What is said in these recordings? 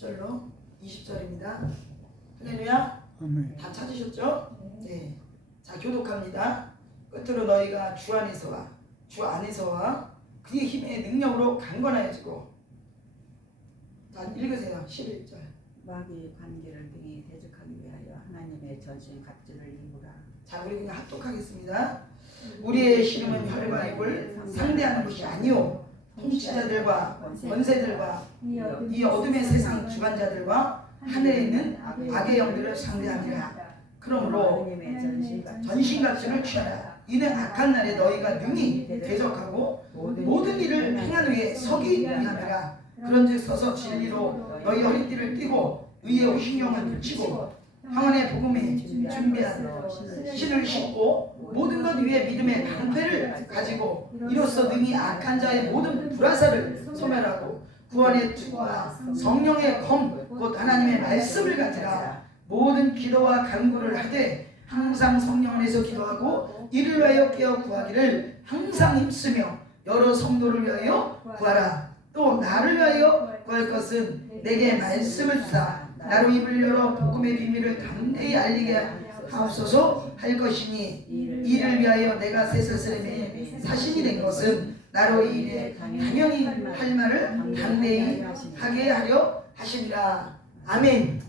10절로 20절입니다. 할렐루야. 아멘. 다 찾으셨죠? 네. 자, 교독합니다. 끝으로 너희가 주 안에서와 그의 힘의 능력으로 강건하여지고. 자, 읽으세요. 11절. 마귀의 관계를 등이 대적하기 위하여 하나님의 전신 갑주를 입으라. 자, 우리 그냥 합독하겠습니다. 우리의 씨름은 혈과 입을 상대하는 것이 아니오 통치자들과 권세들과 이 어둠의 세상 주관자들과 하늘에 있는 악의 영들을 상대함이라. 그러므로 전신갑주를 취하라. 이는 악한 날에 너희가 능히 대적하고 모든 일을 행한 후에 서기 위함이라. 그런즉 서서 진리로 너희 허리띠를 띠고 의의 신경을 붙이고 평안의 복음에 준비한 신을 신고 모든 것 위에 믿음의 방패를 가지고 이로써 능히 악한 자의 모든 불화살을 소멸하고 구원의 투구와 성령의 검 곧 하나님의 말씀을 가지라. 모든 기도와 간구를 하되 항상 성령 안에서 기도하고 이를 위하여 깨어 구하기를 항상 힘쓰며 여러 성도를 위하여 구하라. 또 나를 위하여 구할 것은 내게 말씀을 주사 나로 입을 열어 복음의 비밀을 담대히 알리게 하옵소서 할 것이니 이를 위하여 내가 세살스름에 사신이 된 것은 나로 이 일에 당연히 할 말을 담대히 하게 하려 하시니라. 아멘.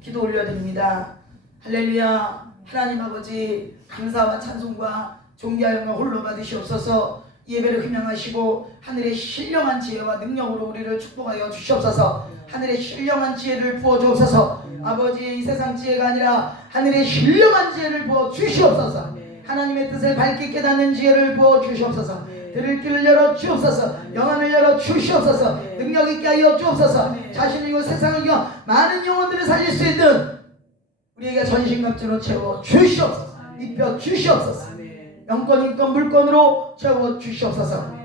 기도 올려드립니다. 할렐루야. 하나님 아버지, 감사와 찬송과 존귀하여 홀로 받으시옵소서. 예배를 흠양하시고 하늘의 신령한 지혜와 능력으로 우리를 축복하여 주시옵소서. 하늘의 신령한 지혜를 부어 주옵소서. 아버지, 이 세상 지혜가 아니라 하늘의 신령한 지혜를 부어 주시옵소서. 하나님의 뜻을 밝게 깨닫는 지혜를 부어 주시옵소서. 들을 길을 열어 주옵소서. 영안을 열어 주시옵소서. 능력 있게 하여 주옵소서. 자신을 이고 세상을 이겨 많은 영혼들을 살릴 수 있는 우리에게 전신갑주로 채워 주시옵소서. 입혀 주시옵소서. 영권, 인권, 물권으로 채워 주시옵소서.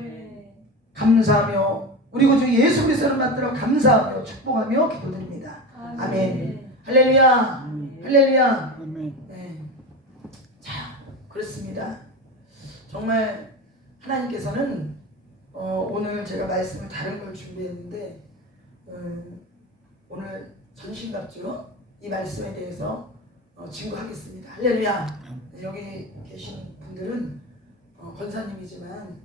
감사하며 우리 구주 예수 그리스도를 받들어 감사하며 축복하며 기도드립니다. 아멘. 할렐루야. 할렐루야. 네. 자, 그렇습니다. 정말 하나님께서는 오늘 제가 말씀을 다른 걸 준비했는데 오늘 전신갑주 이 말씀에 대해서 증거하겠습니다. 할렐루야. 여기 계신 분들은 권사님이지만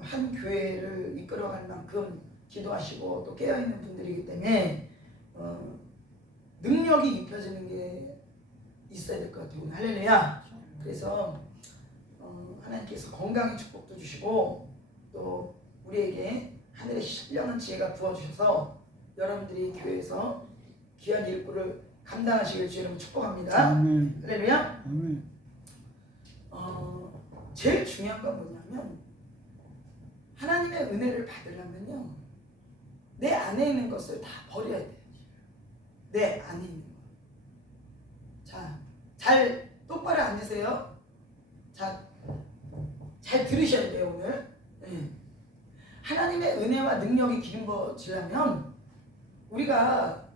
한 교회를 이끌어갈 만큼 기도하시고 또 깨어있는 분들이기 때문에 능력이 입혀지는 게 있어야 될 것 같아요. 할렐루야. 그래서 하나님께서 건강의 축복도 주시고 또 우리에게 하늘의 신령한 지혜가 부어주셔서 여러분들이 교회에서 귀한 일꾼을 감당하시길 주님 축복합니다. 아멘. 할렐루야. 아멘. 제일 중요한 건 뭐냐면 하나님의 은혜를 받으려면요 내 안에 있는 것을 다 버려야 돼요. 내 안에 있는 거. 자, 잘 똑바로 앉으세요. 자, 잘 들으셔야 돼요. 오늘 하나님의 은혜와 능력이 기름부어지려면 우리가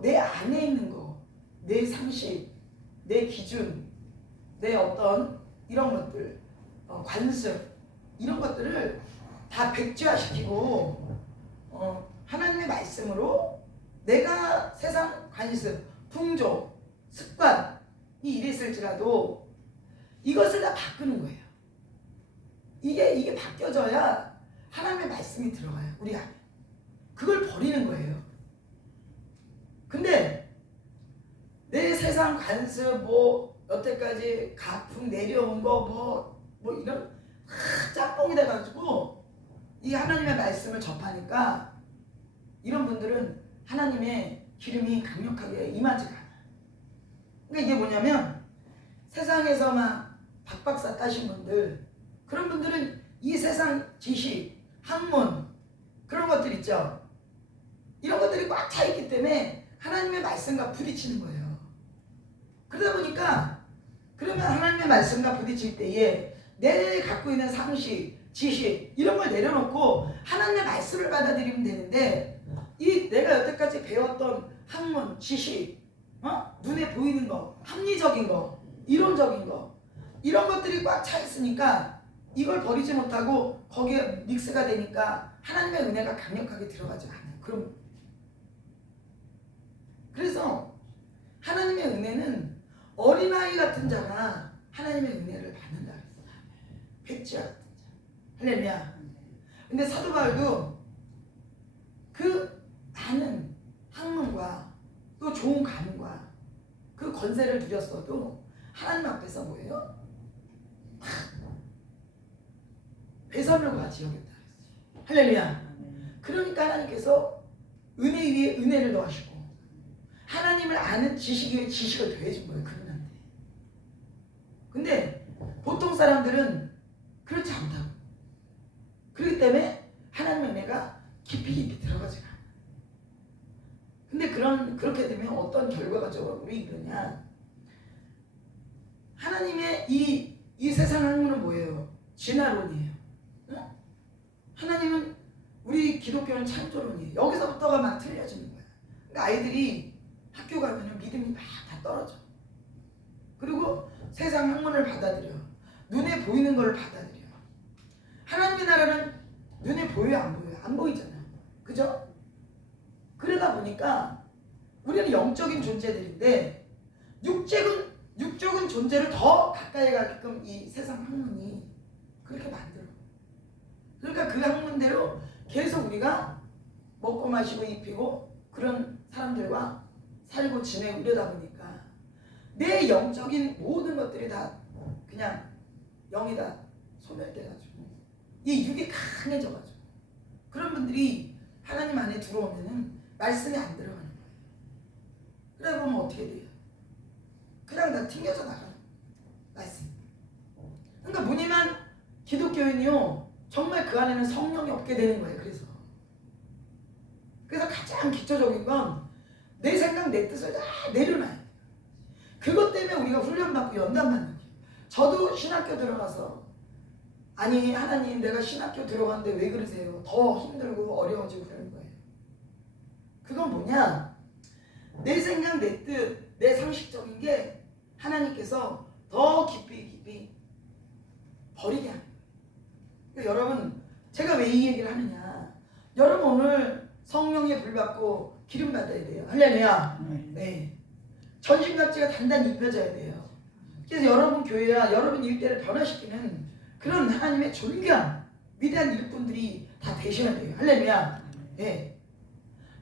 내 안에 있는 거, 내 상식, 내 기준, 내 어떤 이런 것들, 관습 이런 것들을 다 백지화시키고 하나님의 말씀으로 내가 세상 관습, 풍조, 습관이 이랬을지라도 이것을 다 바꾸는 거예요. 이게 바뀌어져야 하나님의 말씀이 들어가요. 우리 안에. 그걸 버리는 거예요. 근데 내 세상 관습 여태까지 가풍 내려온 거 이런 짬뽕이 돼가지고 이 하나님의 말씀을 접하니까 이런 분들은 하나님의 기름이 강력하게 임하지가 않아요. 그러니까 이게 뭐냐면 세상에서 막 박박사 따신 분들, 그런 분들은 이 세상 지식, 학문 그런 것들 있죠. 이런 것들이 꽉 차 있기 때문에 하나님의 말씀과 부딪히는 거예요. 그러다 보니까 그러면 하나님의 말씀과 부딪힐 때에 내 갖고 있는 상식, 지식 이런 걸 내려놓고 하나님의 말씀을 받아들이면 되는데 이 내가 여태까지 배웠던 학문, 지식, 눈에 보이는 거, 합리적인 거, 이론적인 거 이런 것들이 꽉 차 있으니까 이걸 버리지 못하고 거기에 믹스가 되니까 하나님의 은혜가 강력하게 들어가지 않아요. 그래서 하나님의 은혜는 어린아이 같은 자가 하나님의 은혜를 받는다 그랬어요. 백지와 같은 자. 할렐루야. 근데 사도 바울도 그 많은 학문과 또 좋은 가문과 그 권세를 누렸어도 하나님 앞에서 뭐예요? 배설물과 같이 여겼다 그랬어요. 할렐루야. 그러니까 하나님께서 은혜 위에 은혜를 더하시고 하나님을 아는 지식 위에 지식을 더해준 거예요. 그분한테. 근데 보통 사람들은 그렇지 않다고. 그렇기 때문에 하나님의 은혜가 깊이 들어가지가 않아요. 근데 그렇게 되면 어떤 결과가 우리 이러냐? 하나님의 이 세상 학문은 뭐예요? 진화론이에요. 응? 하나님은 우리 기독교는 창조론이에요. 여기서부터가 막 틀려지는 거야. 그러니까 아이들이 학교 가면 믿음이 막 다 떨어져. 그리고 세상 학문을 받아들여. 눈에 보이는 걸 받아들여. 하나님의 나라는 눈에 보여요, 안 보여요? 안 보이잖아. 그죠? 그러다 보니까 우리는 영적인 존재들인데 육적인 존재를 더 가까이 가게끔 이 세상 학문이 그렇게 만들어. 그러니까 그 학문대로 계속 우리가 먹고 마시고 입히고 그런 사람들과 살고 지내고 이러다 보니까 내 영적인 모든 것들이 다 그냥 영이 다 소멸돼가지고 이 육이 강해져가지고 그런 분들이 하나님 안에 들어오면은 말씀이 안 들어가는 거예요. 그러다 보면 어떻게 돼요? 그냥 다 튕겨져 나가는 말씀. 그러니까 무늬만 기독교인이요 정말 그 안에는 성령이 없게 되는 거예요. 그래서 가장 기초적인 건 내 생각 내 뜻을 다 내려놔야 돼요. 그것 때문에 우리가 훈련받고 연단받는 거예요. 저도 신학교 들어가서 아니 하나님 내가 신학교 들어갔는데 왜 그러세요? 더 힘들고 어려워지고 그러는 거예요. 그건 뭐냐? 내 생각 내 뜻 내 상식적인 게 하나님께서 더 깊이 버리게 하는 거예요. 그러니까 여러분 제가 왜 이 얘기를 하느냐? 여러분 오늘 성령의 불 받고 기름 받아야 돼요. 할렐루야. 네. 전신갑주가 단단히 입혀져야 돼요. 그래서 여러분 교회와 여러분 일대를 변화시키는 그런 하나님의 존귀한 위대한 일꾼들이 다 되셔야 돼요. 할렐루야. 네.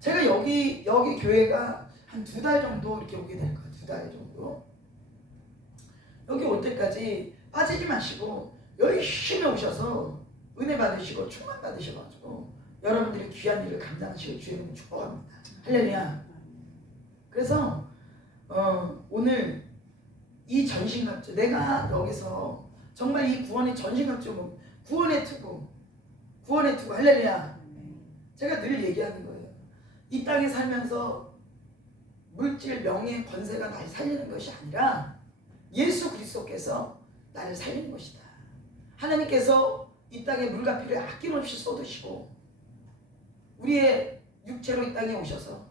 제가 여기 교회가 한 2달 정도 이렇게 오게 될 거예요. 2달 정도. 여기 올 때까지 빠지지 마시고 열심히 오셔서 은혜 받으시고 충만 받으셔가지고 여러분들이 귀한 일을 감당하시고 주의 이름으로 축복합니다. 할렐루야. 그래서 오늘 이 전신갑주 내가 여기서 정말 이 구원의 전신갑주 구원의 투구 할렐루야. 제가 늘 얘기하는 거예요. 이 땅에 살면서 물질, 명예, 권세가 날 살리는 것이 아니라 예수 그리스도께서 나를 살리는 것이다. 하나님께서 이 땅에 물과 피를 아낌없이 쏟으시고 우리의 육체로 이 땅에 오셔서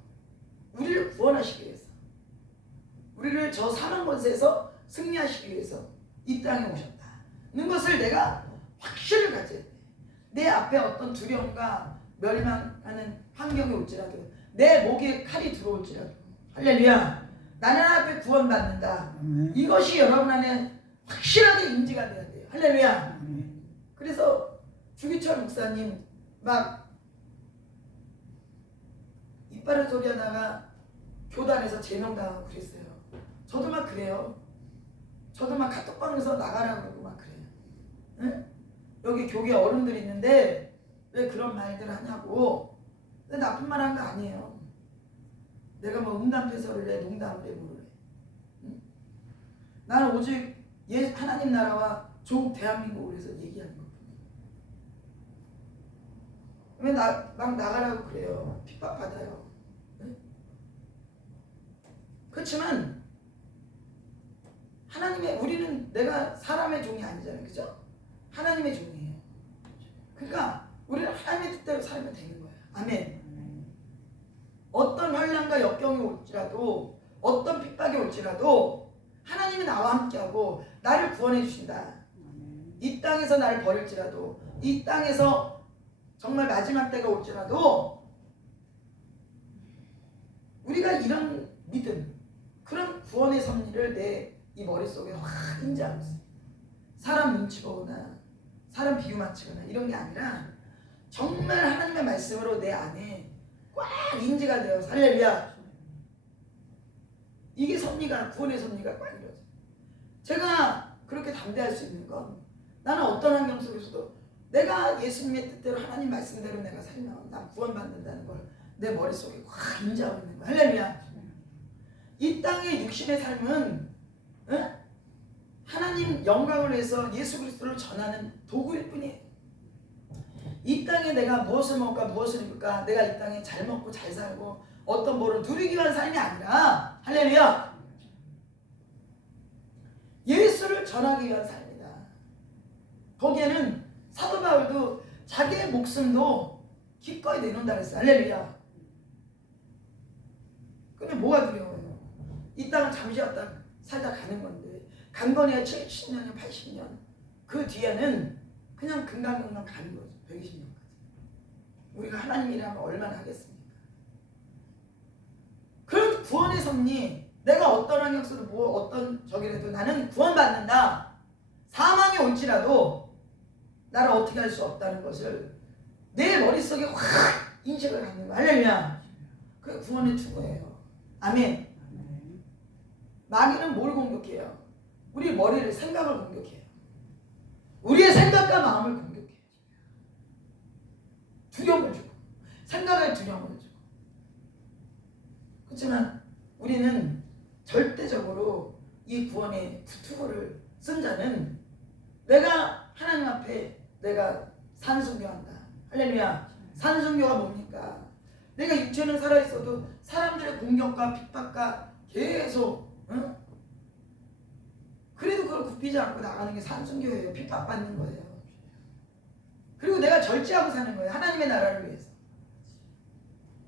우리를 구원하시기 위해서 우리를 저 사망 권세에서 승리하시기 위해서 이 땅에 오셨다는 것을 내가 확신을 가져야 돼. 내 앞에 어떤 두려움과 멸망하는 환경이 올지라도 내 목에 칼이 들어올지라도 할렐루야. 나는 앞에 구원받는다. 이것이 여러분 안에 확실하게 인지가 돼야 돼요. 할렐루야. 그래서 주기철 목사님 막 이빠른 소리 하다가 교단에서 제명당하고 그랬어요. 저도 막 그래요. 저도 막 카톡방에서 나가라고 그러고 막 그래요. 응? 여기 교계 어른들 있는데 왜 그런 말들 하냐고. 근데 나쁜 말 한 거 아니에요. 내가 뭐 음담패설을 해 농담을 해 뭐를 해. 응? 나는 오직 하나님 나라와 좋은 대한민국을 위해서 얘기하는 거예요. 왜 막 나가라고 그래요. 핍박받아요. 네? 그렇지만 우리는 내가 사람의 종이 아니잖아요. 그죠? 하나님의 종이에요. 그러니까 우리는 하나님의 뜻대로 살면 되는 거예요. 아멘. 어떤 환난과 역경이 올지라도 어떤 핍박이 올지라도 하나님이 나와 함께하고 나를 구원해 주신다. 이 땅에서 나를 버릴지라도 이 땅에서 정말 마지막 때가 올지라도 우리가 이런 믿음, 그런 구원의 섭리를 내 이 머릿속에 확 인지하고 있어요. 사람 눈치 보거나 사람 비유 맞추거나 이런 게 아니라 정말 하나님의 말씀으로 내 안에 꽉 인지가 되어 할렐루야. 이게 섭리가, 구원의 섭리가 꽉 이루어져요. 제가 그렇게 담대할 수 있는 건 나는 어떤 환경 속에서도 내가 예수님의 뜻대로 하나님 말씀대로 내가 살면 난 구원받는다는 걸 내 머릿속에 확 인지하고 있는 거야. 할렐루야. 이 땅의 육신의 삶은 하나님 영광을 위해서 예수 그리스도를 전하는 도구일 뿐이에요. 이 땅에 내가 무엇을 먹을까 무엇을 입을까, 내가 이 땅에 잘 먹고 잘 살고 어떤 뭐를 누리기 위한 삶이 아니라 할렐루야, 예수를 전하기 위한 삶이다. 거기에는 사도 바울도 자기의 목숨도 기꺼이 내놓는다 그랬어요. 할렐루야. 근데 뭐가 두려워요? 이 땅은 잠시 왔다 살다 가는 건데 강건해야 70년이면 80년, 그 뒤에는 그냥 금강금강 가는 거죠. 120년까지. 우리가 하나님이라면 얼마나 하겠습니까? 그런 구원의 섭리, 내가 어떤 환경 속에서 뭐 어떤 적이라도 나는 구원받는다. 사망이 올지라도 나를 어떻게 할 수 없다는 것을 내 머릿속에 확 인식을 갖는 거야. 할렐루야. 그게 구원의 투구예요. 아멘. 마귀는 뭘 공격해요? 우리 머리를, 생각을 공격해요. 우리의 생각과 마음을 공격해요. 두려움을 주고, 생각에 두려움을 주고. 그렇지만 우리는 절대적으로 이 구원의 투구를 쓴 자는 내가 하나님 앞에 내가 산순교한다. 할렐루야. 산순교가 뭡니까? 내가 육체는 살아있어도 사람들의 공격과 핍박과 계속 그래도 그걸 굽히지 않고 나가는 게 산순교예요. 핍박받는 거예요. 그리고 내가 절제하고 사는 거예요. 하나님의 나라를 위해서.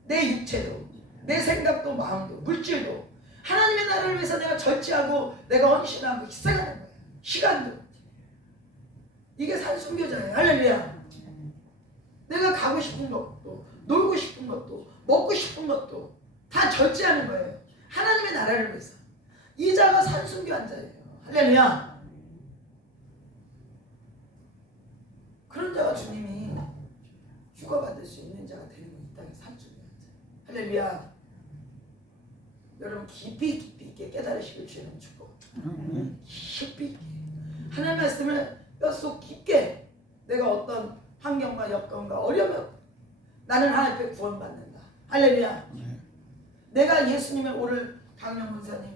내 육체도, 내 생각도, 마음도, 물질도 하나님의 나라를 위해서 내가 절제하고 내가 헌신하고 희생하는 거예요. 시간도. 이게 산순교자예요. 할렐루야. 내가 가고 싶은 것도, 놀고 싶은 것도, 먹고 싶은 것도 다 절제하는 거예요. 하나님의 나라를 위해서. 이 자가 산순교한 자예요. 할렐루야. 그런 자가 주님이 휴거받을 수 있는 자가 되는 거, 이 땅에 산순교한 자. 할렐루야. 여러분 깊이 있게 깨달으시길 주님 축복. 깊이 있게 하나님의 말씀을 뼛속 깊게, 내가 어떤 환경과 여건과 어려움, 나는 하나님 앞에 구원받는다. 할렐루야. 내가 예수님의 오늘 강영 목사님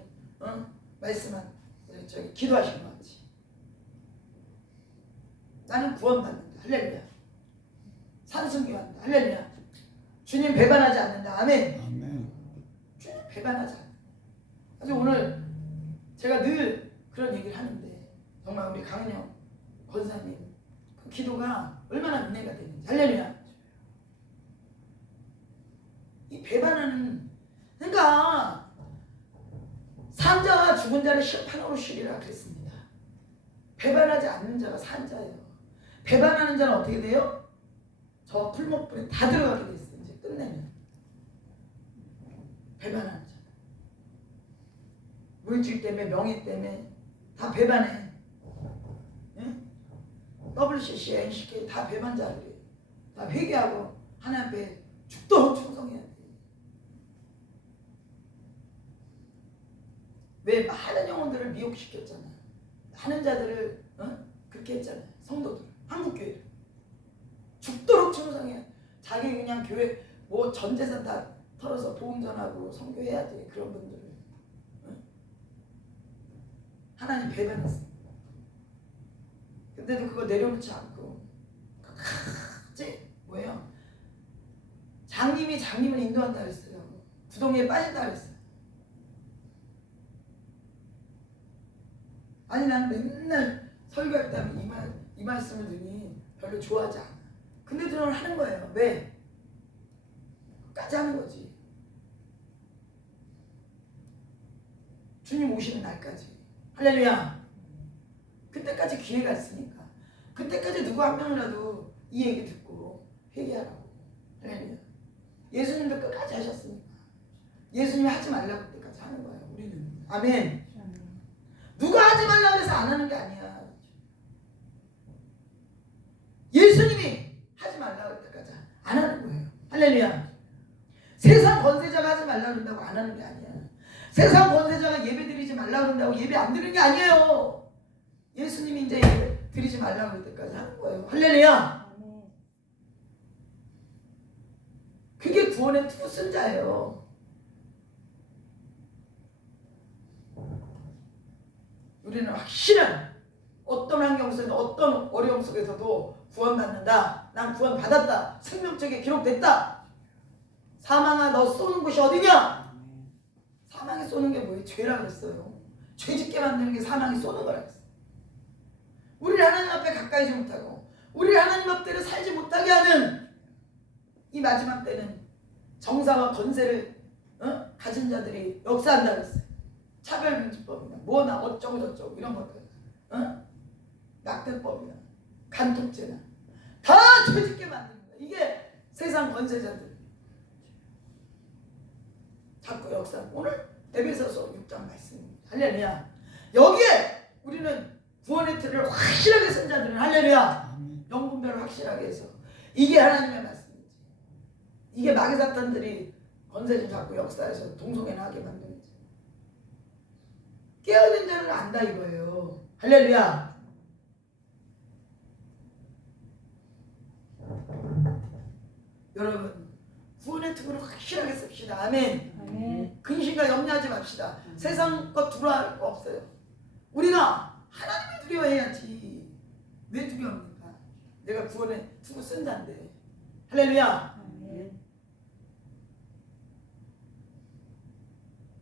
말씀한 기도하신 것 같이 나는 구원받는다. 할렐루야. 산순교한다. 할렐루야. 주님 배반하지 않는다. 아멘. 아멘. 주님 배반하지 않는다. 그래서 오늘 제가 늘 그런 얘기를 하는데 정말 우리 강은영 권사님 그 기도가 얼마나 은혜가 되는지. 할렐루야. 이 배반하는, 그러니까 산 자와 죽은 자를 심판으로 쉬리라 그랬습니다. 배반하지 않는 자가 산 자예요. 배반하는 자는 어떻게 돼요? 저 풀목불에 다 들어가게 돼 있어요. 이제 끝내면 배반하는 자, 물질 때문에, 명예 때문에 다 배반해. WCC, NCK 다 배반자들이에요. 다 회개하고 하나님 앞에 죽도록 충성해야 돼. 왜 많은 영혼들을 미혹시켰잖아. 많은 자들을 그렇게 했잖아요. 성도들, 한국교회를 죽도록 충성해야 돼. 자기 그냥 교회 뭐 전 재산 다 털어서 복음 전하고 선교해야 돼. 그런 분들을 하나님 배반했어. 근데도 그거 내려놓지 않고 끝까지 뭐예요? 장님을 인도한다 그랬어요. 구덩이에 빠진다 그랬어요. 아니 나는 맨날 설교할 때면 이 말씀을 듣니 별로 좋아하지 않아. 근데도 저는 하는 거예요. 왜? 끝까지 하는 거지. 주님 오시는 날까지. 할렐루야. 그때까지 기회가 있으니까. 그때까지 누구 한 명이라도 이 얘기 듣고 회개하라고. 할렐루야. 예수님도 끝까지 하셨으니까 예수님이 하지 말라고 할 때까지 하는 거예요. 우리는. 아멘. 누가 하지 말라고 해서 안 하는 게 아니야. 예수님이 하지 말라고 할 때까지 안 하는 거예요. 할렐루야. 세상 권세자가 하지 말라고 한다고 안 하는 게 아니야. 세상 권세자가 예배 드리지 말라고 한다고 예배 안 드리는 게 아니에요. 예수님이 이제 예배 드리지 말라고 할 때까지 하는 거예요. 할렐루야. 그게 구원의 투순자예요. 우리는 확실한 어떤 환경 속에서 어떤 어려움 속에서도 구원받는다. 난 구원받았다. 생명책에 기록됐다. 사망아 너 쏘는 곳이 어디냐? 사망에 쏘는 게 뭐예요? 죄라 그랬어요. 죄 짓게 만드는 게 사망이 쏘는 거라 그랬어요. 우리를 하나님 앞에 가까이지 못하고 우리를 하나님 앞대로 살지 못하게 하는 이 마지막 때는 정사와 권세를 가진 자들이 역사한다 그랬어요. 차별금지법이나 뭐나 어쩌고 저쩌고 이런 것들, 낙태법이나 간통죄나 다 죄짓게 만드는 거야. 이게 세상 권세자들 자꾸 역사. 오늘 에베소서 6장 말씀입니다. 할렐루야. 여기에 우리는 구원의 틀을 확실하게 쓴 자들은 할렐루야. 영분별을 확실하게 해서 이게 하나님의 말씀이지. 이게 마귀 사탄들이 권세 좀 잡고 역사에서 동성애나 하게 만드는지. 깨어있는 자는 안다 이거예요. 할렐루야. 여러분 구원의 특을 확실하게 씁시다. 아멘. 근심과 염려하지 맙시다. 세상 것 두려워할 거 없어요. 우리가 하나님을 두려워해야지. 왜 두려워합니까? 내가 구원의 특을 쓴 자인데. 할렐루야.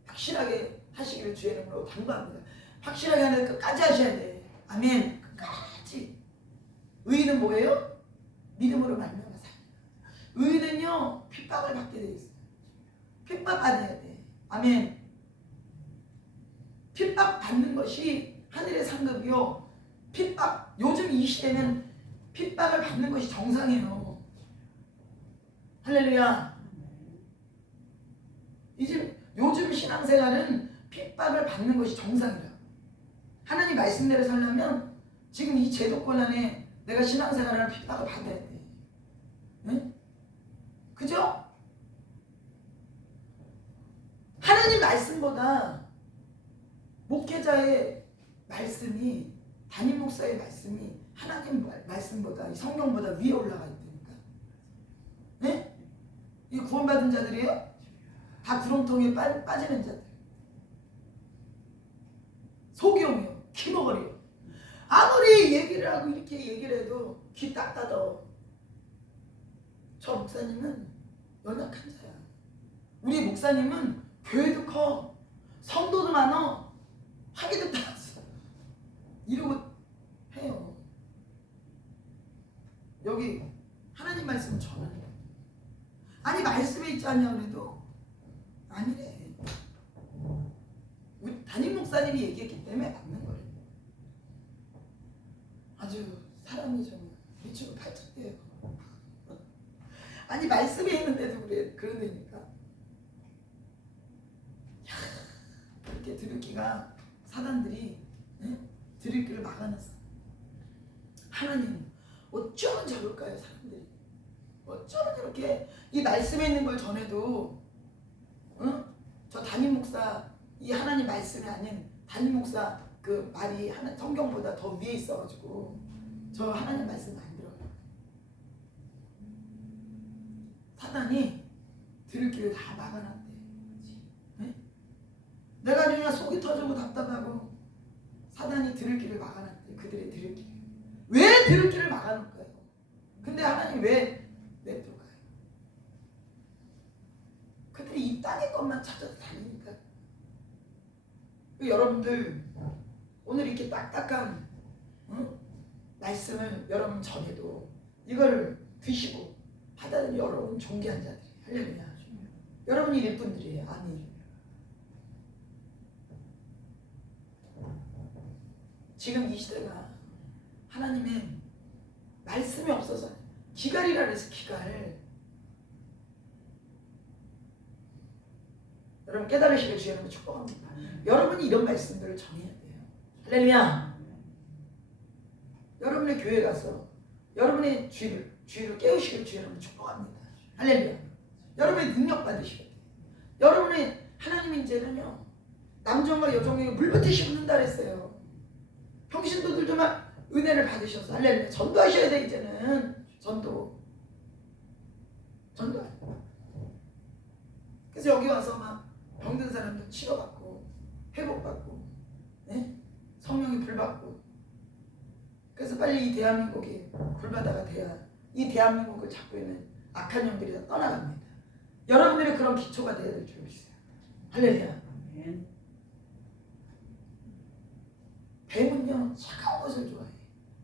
확실하게 하시기를 주의 이름으로 당부합니다. 확실하게 하는 끝까지 하셔야 돼. 아멘. 끝까지. 의인은 뭐예요? 믿음으로 말미암아 삽니다. 의인은요 핍박을 받게 돼 있어요. 핍박 받아야 돼. 아멘. 핍박 받는 것이 하늘의 상급이요. 핍박 요즘 이 시대는 핍박을 받는 것이 정상이에요. 할렐루야. 요즘 신앙생활은 핍박을 받는 것이 정상이라. 하나님 말씀대로 살려면 지금 이 제도권 안에 내가 신앙생활을 핍박을 받아야 돼. 네? 그죠? 하나님 말씀보다 목회자의 말씀이 담임 목사의 말씀이 하나님 말씀보다 이 성경보다 위에 올라가 있다니까. 네? 이 구원받은 자들이에요? 다 구렁텅이에 빠지는 자들. 소경이요. 키머거리요. 아무리 얘기를 하고 이렇게 얘기를 해도 귀 딱 닫아. 저 목사님은 연약한 자야. 우리 목사님은 교회도 커. 성도도 많어. 학위도 따왔어. 이러고 해요. 여기 하나님 말씀을 전하는 거야. 아니 말씀에 있지 않냐 그래도 아니래. 우리 담임 목사님이 얘기했기 때문에 맞는 거예요. 아주 사람이 좀 미치고 발작돼요. 아니 말씀에 있는데도 그래 그런다니까. 그렇게 들을기가 사단들이 들을기를 막아놨어. 하나님 어쩌면 저럴까요 사람들이? 어쩌면 저렇게 이 말씀에 있는 걸 전해도 저 담임 목사 이 하나님 말씀이 아닌 담임 목사 그 말이 하나 성경보다 더 위에 있어가지고 저 하나님 말씀 안 들어요. 사단이 들을 길을 다 막아놨대. 네? 내가 그냥 속이 터지고 답답하고 사단이 들을 길을 막아놨대. 그들의 들을 길. 왜 들을 길을 막아놓을까요? 근데 하나님 왜 냅둘까요? 그들이 이 땅의 것만 찾아서 다니니까. 여러분들 오늘 이렇게 딱딱한 말씀을 여러분 전해도 이걸 드시고 받아들인 여러분 존귀한 자들이 할렐루야. 여러분이 일꾼들이에요. 아멘. 지금 이 시대가 하나님의 말씀이 없어서 기갈이라 그래서 기갈. 여러분 깨달으시길 주의 이름으로 축복합니다. 여러분이 이런 말씀들을 정해야 돼요. 할렐루야. 여러분의 교회 가서 여러분의 주의를 깨우시길 주의 이름으로 축복합니다. 할렐루야. 여러분의 능력 받으시게 돼요. 여러분의 하나님 이제는요 남정과 여정에게 물부터 심는다 그랬어요. 평신도들도 막 은혜를 받으셔서 할렐루야 전도하셔야 돼. 이제는 전도. 그래서 여기 와서 막 병든 사람들 치료받고 회복받고 네? 성령이 불받고. 그래서 빨리 이 대한민국이 불바다가 돼야 이 대한민국을 잡고 있는 악한 영들이 다 떠나갑니다. 여러분들의 그런 기초가 되어야 될 줄 믿으세요. 할렐루야. 뱀은요 차가운 것을 좋아해요.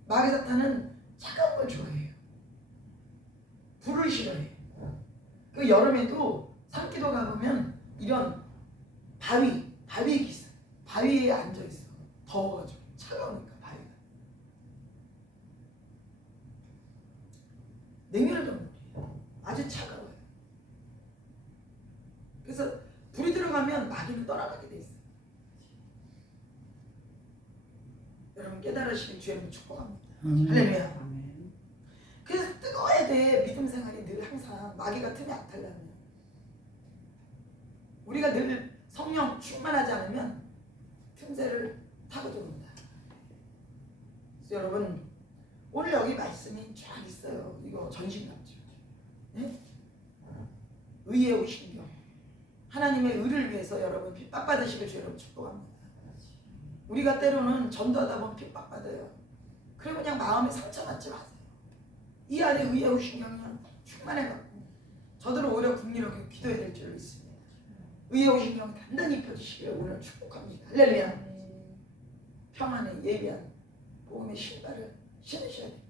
마귀 사탄은 차가운 걸 좋아해요. 불을 싫어해요. 그 여름에도 산기도 가보면 이런 바위가 있어요. 바위에 앉아있어. 더워가지고 차가우니까 바위가. 냉혈동물이에요. 아주 차가워요. 그래서 불이 들어가면 마귀는 떠나가게 돼 있어요. 여러분 깨달으시길 주의 축복합니다. 할렐루야. 그래서 뜨거워야 돼. 믿음 생활이 늘 항상 마귀가 틈에 안 탈려면. 우리가 늘 성령 충만하지 않으면 틈새를 타고 들어옵니다. 그래서 여러분 오늘 여기 말씀이 쫙 있어요. 이거 전신갑주. 네? 의의 오신경. 하나님의 의를 위해서 여러분 핍박받으시길 주의 여러분 축복합니다. 우리가 때로는 전도하다 보면 핍박받아요. 그리고 그냥 마음에 상처받지 마세요. 이 안에 의의 오신경이 충만해갖고 저들은 오히려 국리롭게 기도해야 될 줄 믿습니다. 의의 오신경 단단히 펴주시길 오늘 축복합니다. 할렐루야. 평안에 예비한 복음의 신발을 신으셔야 됩니다.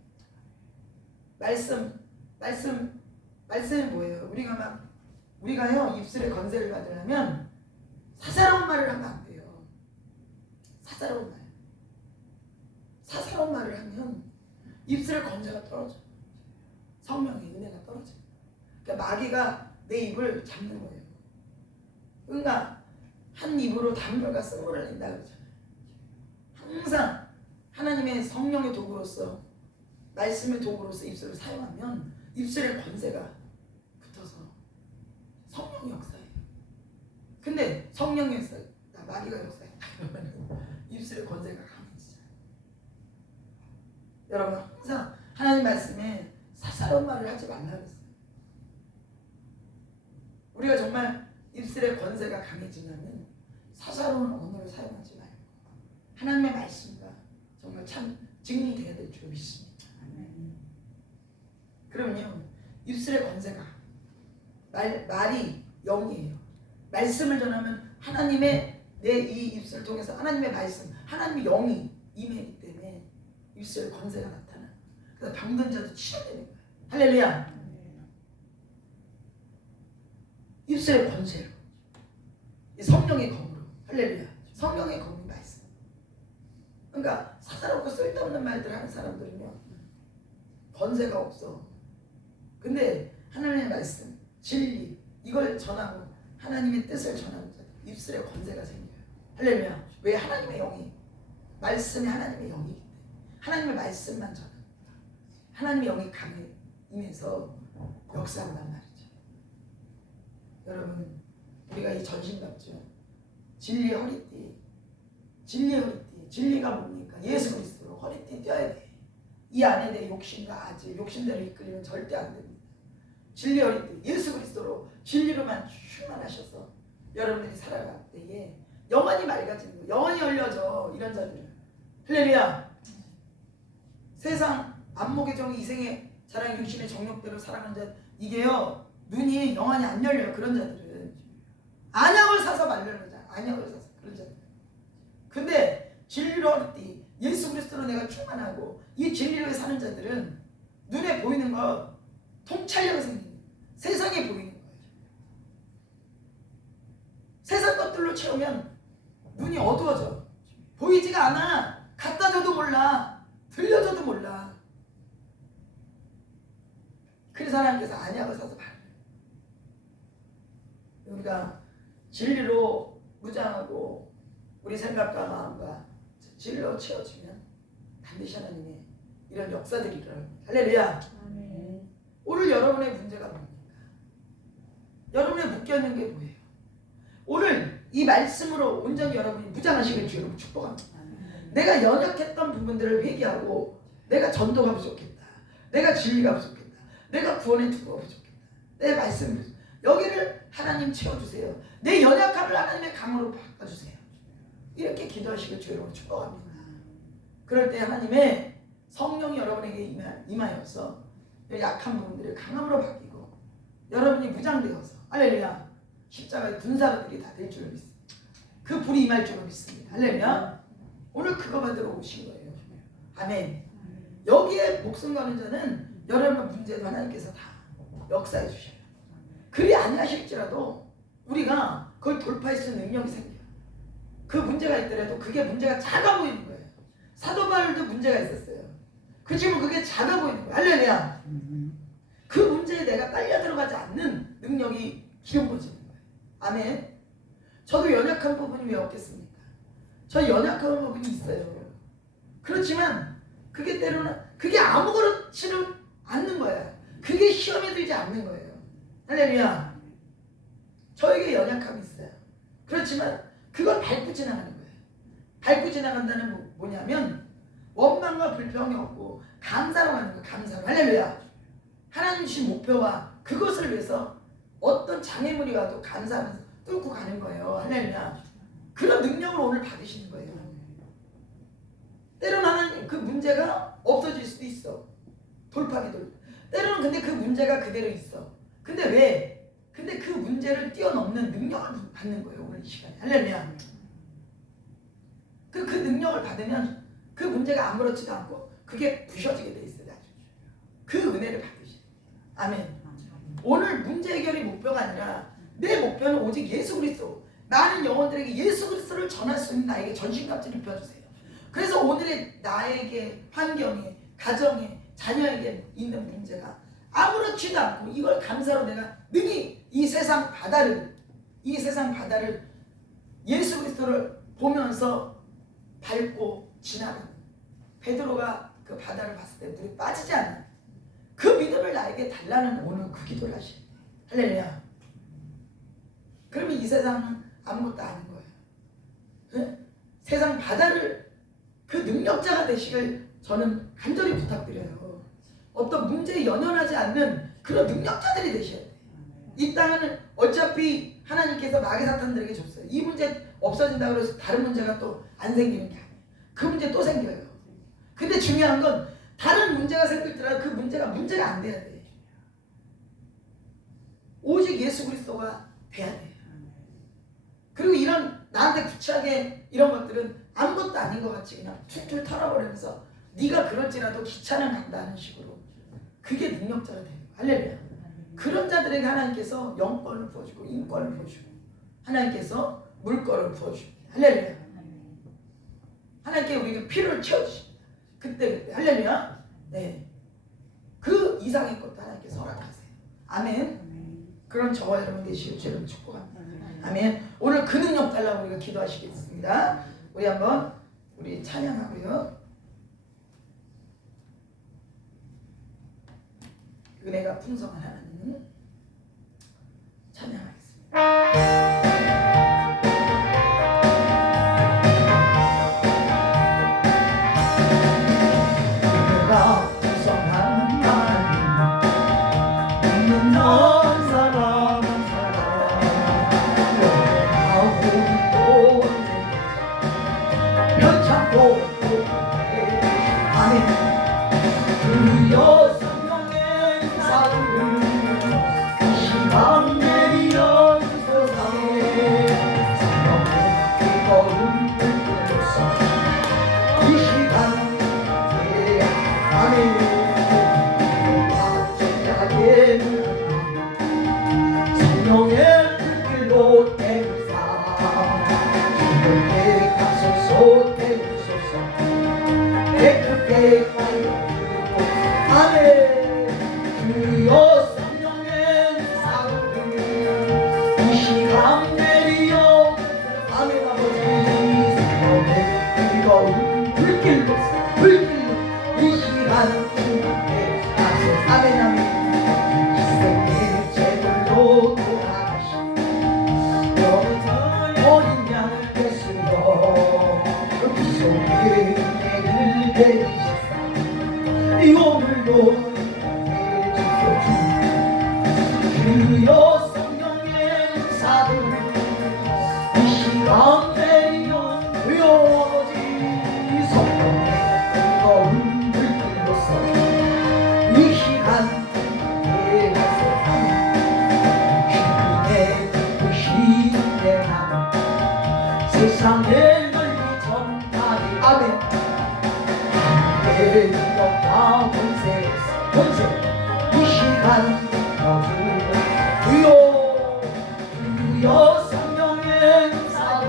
말씀이 뭐예요? 우리가요 입술에 건세를 받으려면 사사로운 말을 하면 안 돼요. 사사로운 말을 하면 입술에 건세가 떨어져. 성령의 은혜가 떨어져. 그러니까 마귀가 내 입을 잡는 거예요. 그러니까 한 입으로 단물과 쓴물을 낸다 그러잖아요. 항상 하나님의 성령의 도구로서 말씀의 도구로서 입술을 사용하면 입술에 권세가 붙어서 성령의 역사예요. 근데 성령의 역사, 마귀가 역사했다 이러면 입술에 권세가 강해지잖아요. 여러분 항상 하나님 말씀에 사사로운 말을 하지 말라 그랬어요. 우리가 정말 입술의 권세가 강해지려면 사사로운 언어를 사용하지 말고 하나님의 말씀과 정말 참 증인되어야 될 줄 믿습니다. 그러면요 입술의 권세가 말이 영이에요. 말씀을 전하면 하나님의 내 이 입술을 통해서 하나님의 말씀, 하나님의 영이 임하기 때문에 입술의 권세가 나타나. 그래서 병든 자도 치료되는 거예요. 할렐루야. 입술의 권세로 성령의 검으로. 할렐루야. 성령의 검이 말씀. 그러니까 사사롭고 쓸데없는 말들 하는 사람들은요 권세가 없어. 근데 하나님의 말씀, 진리 이걸 전하고 하나님의 뜻을 전하는 자들 입술에 권세가 생겨요. 할렐루야. 왜? 하나님의 영이 말씀이 하나님의 영이기 때문에 하나님의 말씀만 전하는 하나님의 영이 강해 임해서 역사한단 말이죠. 여러분 우리가 이 전신갑주 진리의 허리띠, 진리가 뭡니까? 예수 그리스도로 허리띠 띄어야 돼. 이 안에 내 욕심과 아지, 욕심대로 이끌리면 절대 안 됩니다. 진리 허리띠, 예수 그리스도로 진리로만 충만하셔서 여러분들이 살아갈 때에 영원히 맑아지는 거예요. 영원히 열려져 이런 자들은. 할렐루야. 세상 안목의 정의 이생의 자랑 육신의 정욕대로 살아가는 자 이게요 눈이 영원히 안 열려요. 그런 자들은 안약을 사서 말려는 자, 안약을 사서 그런 자들. 근데 진리로 허리띠 예수 그리스도로 내가 충만하고 이 진리로 사는 자들은 눈에 보이는 거 통찰력이 생기는 거예요. 세상에 보이는 거예요. 세상 것들로 채우면 눈이 어두워져. 보이지가 않아. 갖다 줘도 몰라. 들려줘도 몰라. 그래서 하나님께서 안약을 사서 바르는 거예요. 우리가 진리로 무장하고 우리 생각과 마음과 진리로 채워지면 반드시 하나님의 이런 역사들이 일어납니다. 할렐루야. 아멘. 오늘 여러분의 문제가 뭡니까? 여러분의 묶여있는 게 뭐예요? 오늘 이 말씀으로 온전히 여러분이 무장하시길 주여로 축복합니다. 내가 연약했던 부분들을 회개하고 내가 전도가 부족했다. 내가 진리가 부족했다. 내가 구원의 투구가 부족했다. 내 말씀이 부족했다. 여기를 하나님 채워주세요. 내 연약함을 하나님의 강으로 바꿔주세요. 이렇게 기도하시길 주여로 축복합니다. 그럴 때 하나님의 성령이 여러분에게 임하여서 약한 부분들을 강함으로 바뀌고 여러분이 무장되어서 할렐루야 십자가의 군사들이 다 될 줄을 믿습니다. 그 불이 임할 줄을 믿습니다. 할렐루야. 오늘 그거 받으러 오신 거예요. 아멘. 여기에 목숨 거는 자는 여러분의 문제도 하나님께서 다 역사해 주셔요. 그리 아니하실지라도 우리가 그걸 돌파할 수 있는 능력이 생겨요. 그 문제가 있더라도 그게 문제가 작아 보이는 거예요. 사도 바울도 문제가 있었어요. 그 지금 그게 작아 보이는 거예요. 할렐루야. 그 문제에 내가 빨려 들어가지 않는 능력이 기름 부어지는 거예요. 아멘. 저도 연약한 부분이 왜 없겠습니까? 저 연약한 부분이 있어요. 그렇지만 그게 때로는 그게 아무렇지는 않는 거예요. 그게 시험에 들지 않는 거예요. 할렐루야. 저에게 연약함이 있어요. 그렇지만 그걸 밟고 지나가는 거예요. 밟고 지나간다는 뭐냐면 원망과 불평이 없고 감사로 가는 거예요. 감사로. 할렐루야. 하나님 주신 목표와 그것을 위해서 어떤 장애물이 와도 감사하면서 뚫고 가는 거예요. 할렐루야. 그런 능력을 오늘 받으시는 거예요. 때로는 하나님 그 문제가 없어질 수도 있어. 돌파기도. 때로는 근데 그 문제가 그대로 있어. 근데 왜? 근데 그 문제를 뛰어넘는 능력을 받는 거예요. 오늘 이 시간에. 할렐루야. 그 능력을 받으면 그 문제가 아무렇지도 않고 그게 부셔지게 돼 있어요. 그 은혜를 받으시는 거예요. 아멘. 오늘 문제 해결이 목표가 아니라 내 목표는 오직 예수 그리스도. 많은 영혼들에게 예수 그리스도를 전할 수 있는 나에게 전신갑주를 입혀주세요. 그래서 오늘의 나에게 환경에 가정에 자녀에게 있는 문제가 아무렇지도 않고 이걸 감사로 내가 능히 이 세상 바다를 예수 그리스도를 보면서 밟고 지나가는 베드로가 그 바다를 봤을 때 물에 빠지지 않는 그 믿음을 나에게 달라는 오늘 그 기도를 하시는 거예요. 할렐루야. 그러면 이 세상은 아무것도 아닌 거예요. 네? 세상 바다를 그 능력자가 되시길 저는 간절히 부탁드려요. 어떤 문제에 연연하지 않는 그런 능력자들이 되셔야 돼요. 이 땅은 어차피 하나님께서 마귀 사탄들에게 줬어요. 이 문제 없어진다고 해서 다른 문제가 또 안 생기는 게 아니에요. 그 문제 또 생겨요. 근데 중요한 건 다른 문제가 생길더라도 그 문제가 안 돼야 돼요. 오직 예수 그리스도가 돼야 돼요. 그리고 이런 나한테 구차하게 이런 것들은 아무것도 아닌 것 같이 그냥 툴툴 털어버리면서 네가 그럴지라도 기차는 간다 하는 식으로 그게 능력자가 되는 거예요. 할렐루야. 그런 자들에게 하나님께서 영권을 부어주고 인권을 부어주고 하나님께서 물권을 부어주고 할렐루야. 하나님께 우리에게 필요를 채워주십니다. 그때 할렐루야. 네. 그 이상의 것도 하나님께서 허락하세요. 아멘. 그런 저와 여러분 되시길 주님 축복합니다. 아멘. 오늘 그 능력 달라고 우리가 기도하시겠습니다. 우리 한번 우리 찬양하고요. 은혜가 풍성한 하나님 찬양하겠습니다. 주여 뜨거운 불길로 이 시간 주님께 아멘 아멘 희생의 제물로 돌아가신 어린 양 예수여 그 속에 은혜를 베이셨사 오늘도 주여 성령의 은사들 이 시간 내리어 주여 아버지 성령의 뜨거운 불길로서 이 시간 예하소서 주님의 뜻이 내하는 세상에 널리 전하리 아멘 하늘의 영광 권세 이 시간 주여 성령의 은사를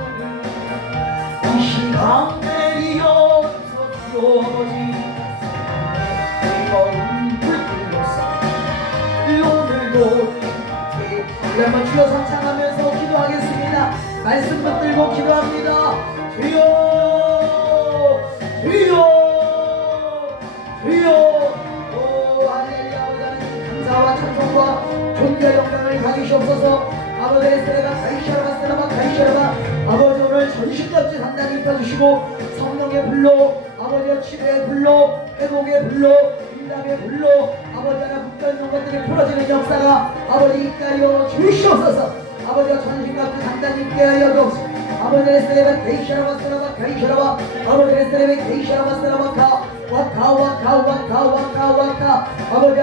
이 시간 내리어서 주여 아버지 뜨거운 불길로서 오늘도 우리 한번 주여 상상하면서 기도하겠습니다. 말씀 붙들고 기도합니다. 주여 할렐루야 감사와 찬송과 존귀와 영광을 받으시옵소서. 아버지 에스레가 가이시아라바 아버지 오늘 전신갑주 단단히 입혀주시고 성령의 불로 아버지의 치료의 불로 회복의 불로 응답의 불로 아버지 하나 묶여있는 것들이 풀어지는 역사가 아버지 있게 하여 주시옵소서. 아버지가 전신갑주 단단히 입게 하여 주옵소서. 아버지 에스레가 가이시아라바 아버지 에스레가 가이시아라바 와카 아버지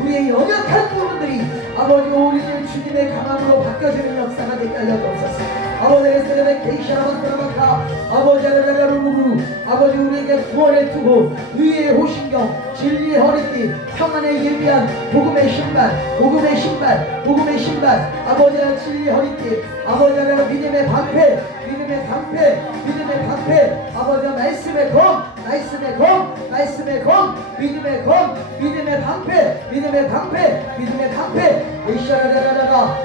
우리의 연약한 부분들이 아버지 우리는 주님의 강함으로 바뀌어지는 역사가 되게 하여 주옵소서. 아버지 에스레베 게이샤라바스라바카 아버지 우리에게 구원의 투구 의의 호신경 진리의 허리띠 평안의 예비한 복음의 신발 아버지의 진리의 허리띠 아버지의 믿음의 방패 아버지의 말씀의 검 믿음의 방패 이샤라라라라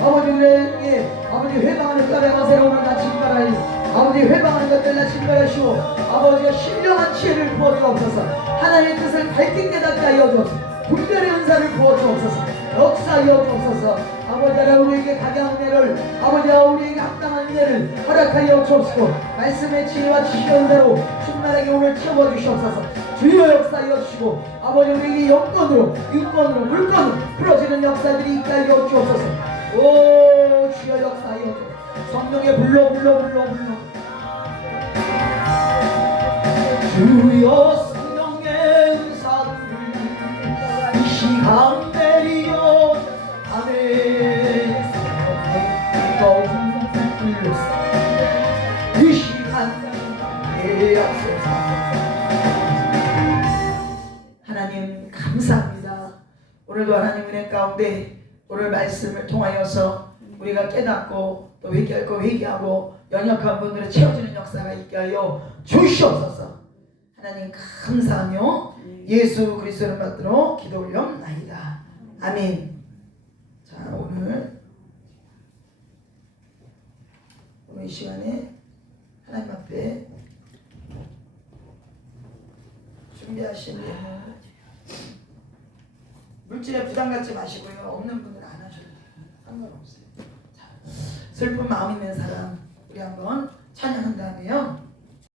아버지 우리에게 아버지 회방하는 까베마세로 오늘 나 진발하니 아버지 회방하는 것들 나 진발하시고 아버지가 신령한 지혜를 부어주옵소서. 하나님의 뜻을 밝게 깨닫게 하여 주옵소서. 분별의 은사를 부어주옵소서. 역사하여 주옵소서. 아버지가 우리에게 각양 은혜를 아버지가 우리에게 합당한 은혜를 허락하여 주옵시고 말씀의 지혜와 지식의 은혜로 충만하게 오늘 채워 주시옵소서. 주여 역사하여 주시고 아버지 우리에게 영권으로 물건으로 풀어지는 역사들이 있게 하여 주옵소서. 오 주여 역사하여 주옵소서. 성령의 불러 주여 성령의 은사들 이 시간 내리어 아멘 뜨거운 불길로서 이 시간 예약소서. 하나님 감사합니다. 오늘도 하나님 은혜 가운데 오늘 말씀을 통하여서 우리가 깨닫고 또 회개할 거 회개하고 연약한 분들을 채워주는 역사가 있게 하여 주시옵소서. 하나님 감사하며 예수 그리스도를 받들어 기도 올려옵나이다. 아멘. 자 오늘 이 시간에 하나님 앞에 준비하신 예물 물질에 부담 갖지 마시고요. 없는 분들은 안 하셔도 돼요. 상관없어요. 자, 슬픈 마음 있는 사람 우리 한번 찬양합니다.